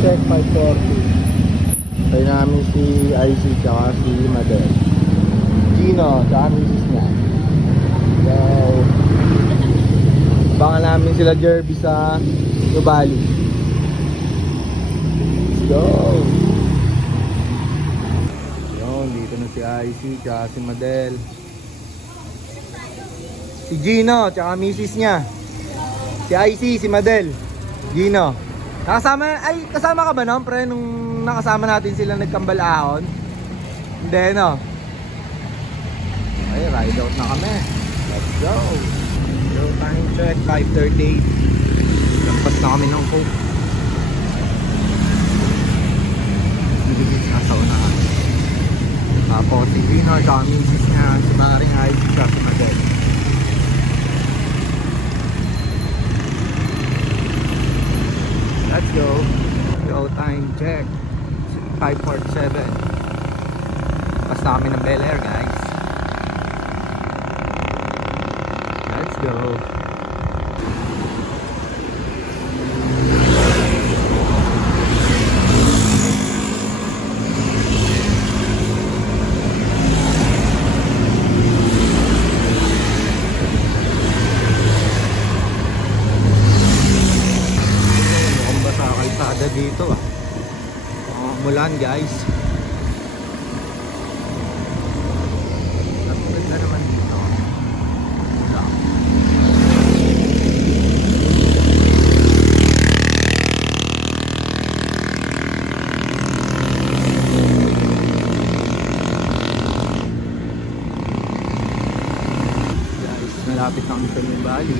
check 540. Tayo namin si IC tsaka si Madel. Gino tsaka misis niya. So abangan namin sila Jerby sa Nubali. Let's go. Yun, dito na si IC tsaka si Madel. Si Gino tsaka misis niya. Si IC, si Madel. Gino. Kasama ka ba noon, pre, nung nakasama natin sila nagkambal ahon? Hindi, no? Okay, ride out na kami. Let's go. Yo, time check, 5:38. Lampas na kami ng coke. Biligit sa saunahan. Tapos si Gino, tsaka misis niya, si Maring IC, tsaka si Madel. Let's go. Go time check. 5:47. Basta kami ng Bel Air, guys. Let's go. Dito mulan, guys. Ang ganda naman dito. Mulan. Guys, malapit na kami sa Nubali.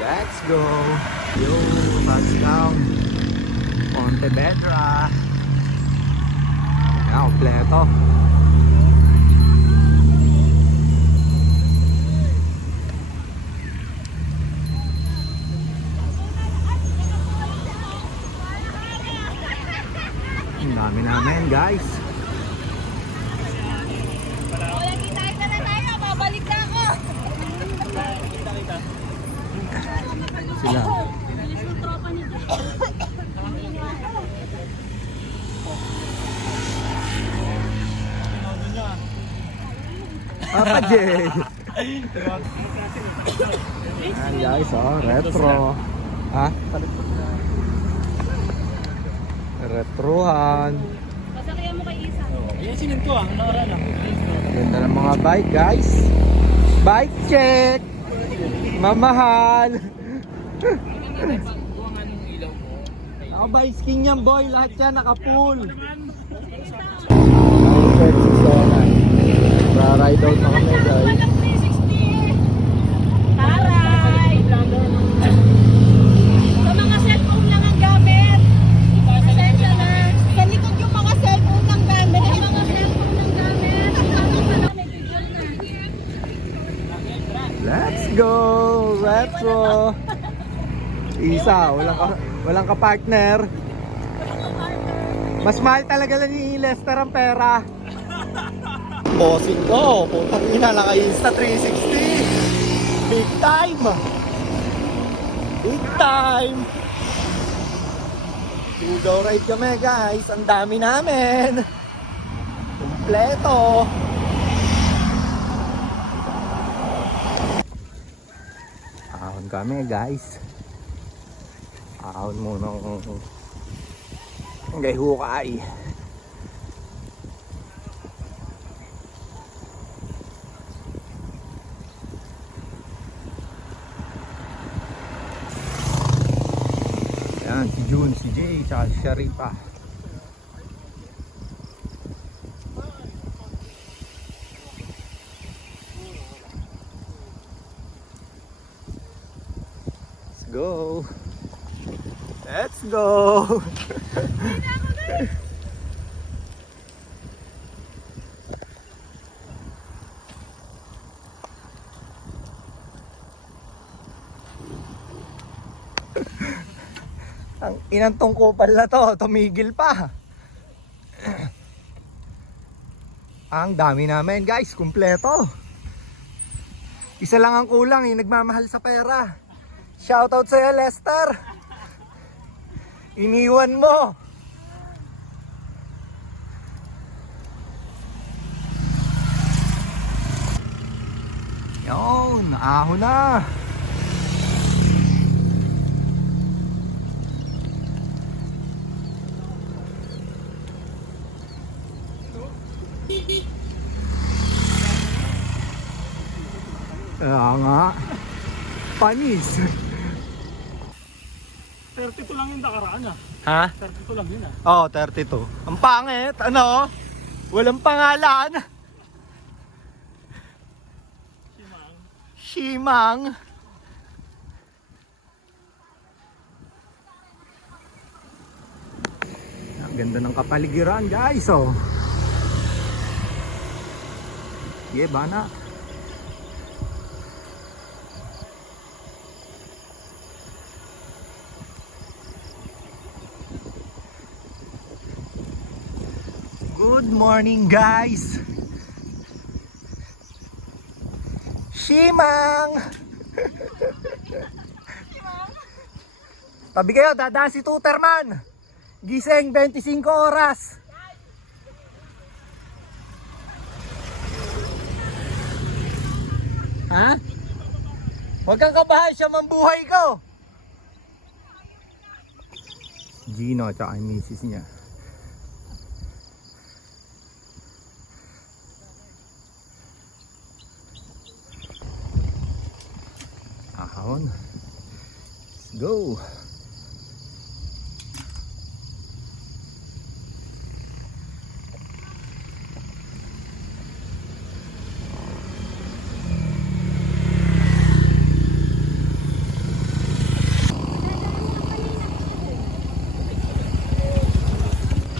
Let's go! Yo, bus down. Pontevedra. Yan, kompleto. Ang dami namin, guys. Sila. Papa J. Ayan, guys, retro. Ha? Retrohan. Masakyan mo kay Isa. Yan sinin ko nakaraan lang. Ganda ng mga bike, guys. Bike check. Mamahal. Ako ba, skin yan, boy. Lahat yan naka-full. Ride out na kami, guys. Taray! Sa mga cellphone lang ang gamit. Pasensya na. Sa likod yung mga cellphone lang gamit. Yung mga cellphone lang gamit. Let's go! Retro! Isa, walang ka-partner. Mas mahal talaga lang ni Lester ang pera. Bossing ko, putang ina, naka-insta 360. Big time! Big time! Go ride kami, guys. Ang dami namin. Kompleto. Ahon kami, guys. Ahon muna ng hukay. Yan, si June, si Jay, tsaka si Sharifa. Let's go! Let's go! Ang inantong kupal na to, tumigil pa. Ang dami namin guys, kumpleto. Isa lang ang kulang, yung nagmamahal sa pera. Shoutout sa'yo, Lester. Iniwan mo. Yun, ahon na. Kaya nga. Panis. 32 lang yung nakaraan ah. Ha? 32 lang yun ah. Oh, 32. Ang pangit. Ano? Walang pangalan. Shimang. Ang ganda ng kapaligiran guys, oh. Sige, bana. Good morning guys. Shimang. Tabi kayo, dadaan si Tuterman. Gising 25 oras. Ha? Huwag kang kabahan, siya mambuhay ko. Gino at saka yung misis niya. Ahon. Let's go.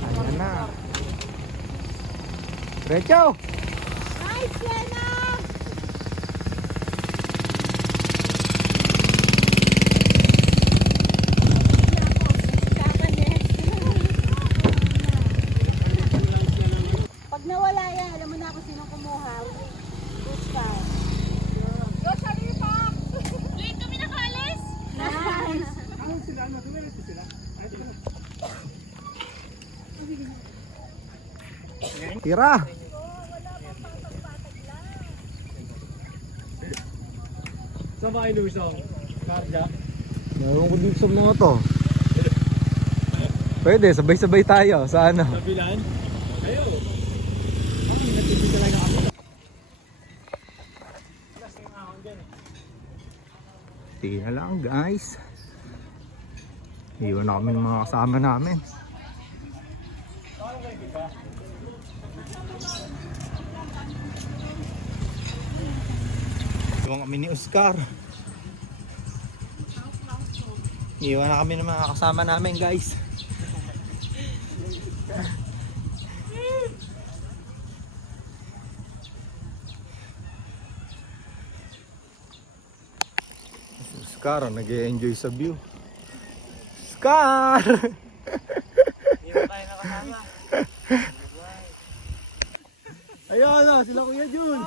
Ayan na. Recho! Nice, Lena! Pag nawala yan, alam mo na kung sino kumuha. Gusto. Go, Sharifa! Late kami nakaalis! Nice! Ano sila? Ano? Dumilis ko sila? Tira! Saan ba kayo lusong? Karga? Naroon ko dito sa mga to. Pwede, sabay-sabay tayo sa ano. Nabilan? Ayo! Ang natindi talaga kami. Alas yung ahon dyan eh. Tingnan lang guys. Iwan na kami ng mga kasama namin. Iwan kami ni Oscar. Iwan na kami ng mga kasama namin guys. Oscar, nag-e-enjoy sa view. Oscar! Hindi mo tayo nakasama. Ayun na, sila Kuya Jun.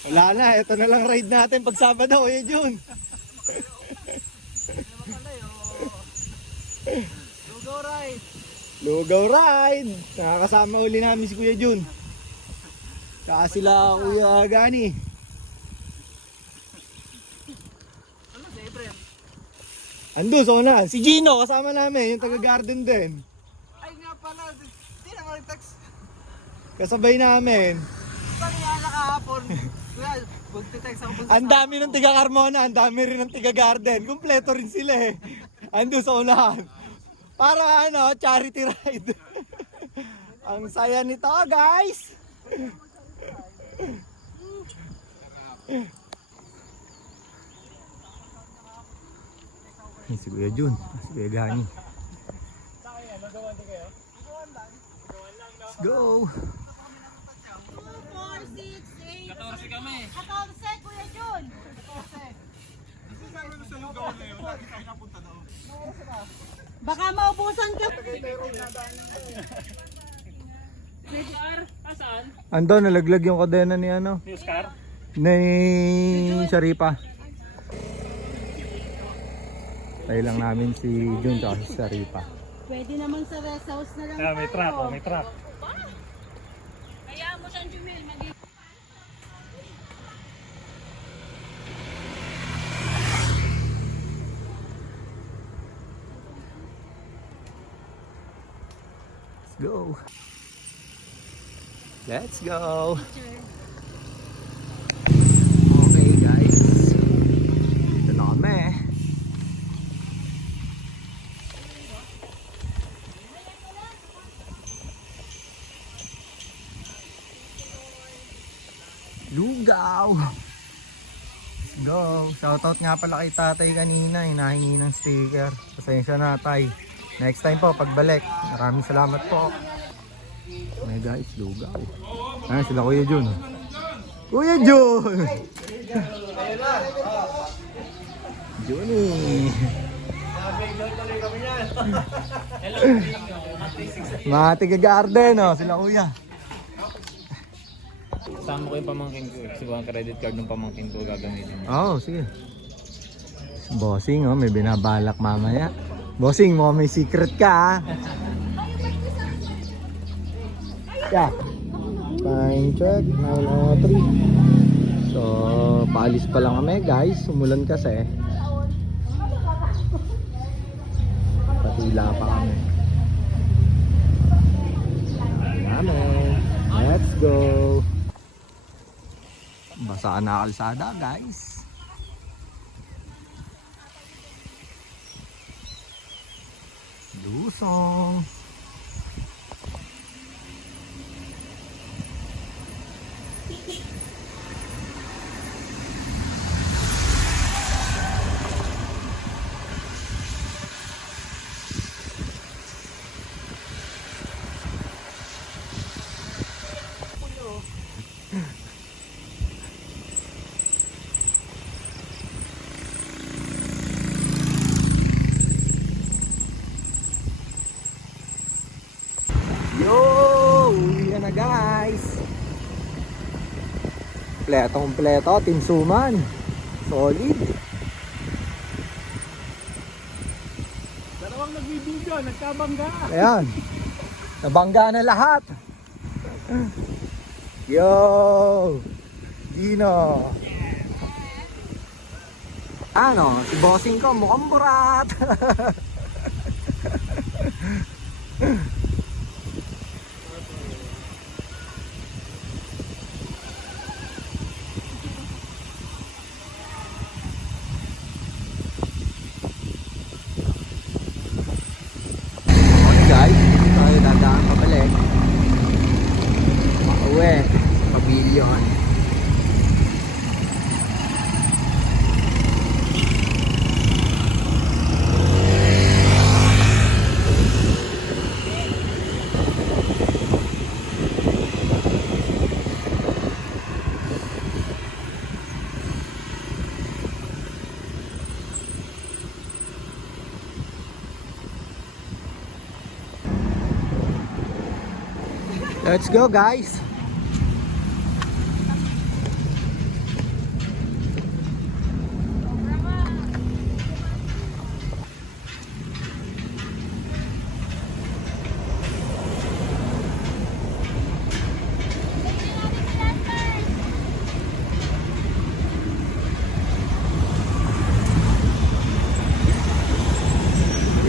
Wala na, ito na lang ride natin pag Sabado, Kuya Jun. Lugaw ride! Lugaw ride! Nakakasama uli namin si Kuya Jun. Saka sila Kuya Gani. Ano si Efren? Ando, so na. Si Gino, kasama namin, yung taga-garden din. Ay nga pala, hindi na text. Kasabay namin. Saan nga nakahapon? Kuya, magte-text ako. Ang dami ng taga-Carmona, ang dami rin ng taga-garden. Kumpleto rin sila eh. Ando sa unahan. Para ano, charity ride. Ang saya nito guys. Si Kuya Jun, si Kuya Gani. Let's go! 4, 6, 8, 14 kami. 14, Kuya Jun! 14. Baka maubusan ka. Ando, nalaglag yung kadena ni ano? Ni Oscar? Ni Sharipa. Tayo lang namin si Jun at si Sharipa. Pwede naman sa rest house na lang Ah, may truck, oh, may truck. Kaya mo siyang Jumil, Let's go. Let's go. Okay guys. Dito na kami. Lugaw. Let's go. Shoutout nga pala kay tatay kanina. Hinahingi ng sticker. Pasensya na tay. Next time po pagbalik. Maraming salamat po. Okay guys, lugaw. Ayan sila Kuya Jun. Kuya Jun! Juni! Mga tiga-garden oh, sila Kuya. Sama ko yung pamangkin ko. Siguro ang credit card ng pamangkin ko gagamitin niya. Oo, sige. Bossing oh, may binabalak mamaya. Bossing, mo may secret ka ha. Yeah. Time check, 9:03. So, paalis pa lang kami guys. Umulan kasi. Patila pa kami. Namin. Let's go. Basa na kalsada guys. Lusong. Yo! Uwi na guys! Kompleto, Team Suman. Solid. Dalawang nagbibideo, nagkabangga. Ayan. Nabangga na lahat. Yo! Dino. Ano, si bossing ko mukhang burat. Guys, tayo dadaan pabalik. Pauwi, pavilion. Let's go guys.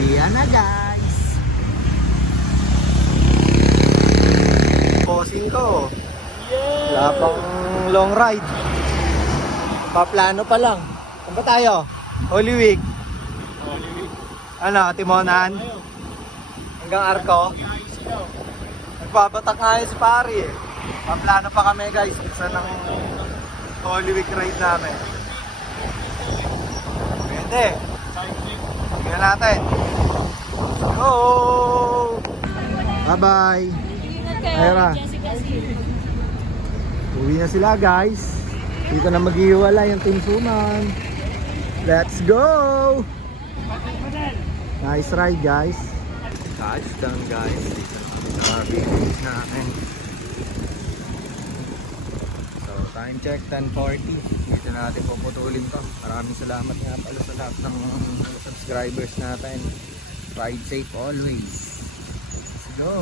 Ayan na guys. Bossing ko. Wala pang long ride. Paplano pa lang. Saan ba tayo? Holy Week. Ano, Timonan? Hanggang Arco? Nagbabatak nga yun si pari eh. Paplano pa kami guys. Isa ng Holy Week ride namin. Pwede. Tingnan natin. Go! Bye-bye! Ayra. Uwi na sila guys. Dito na maghihiwalay yung Team Suman. Let's go! Nice ride guys. Touchdown guys. Dito na kami sa beach namin. So time check 10:40. Dito natin puputulin to. Maraming salamat nga pala sa lahat ng subscribers natin. Ride safe always. Let's go!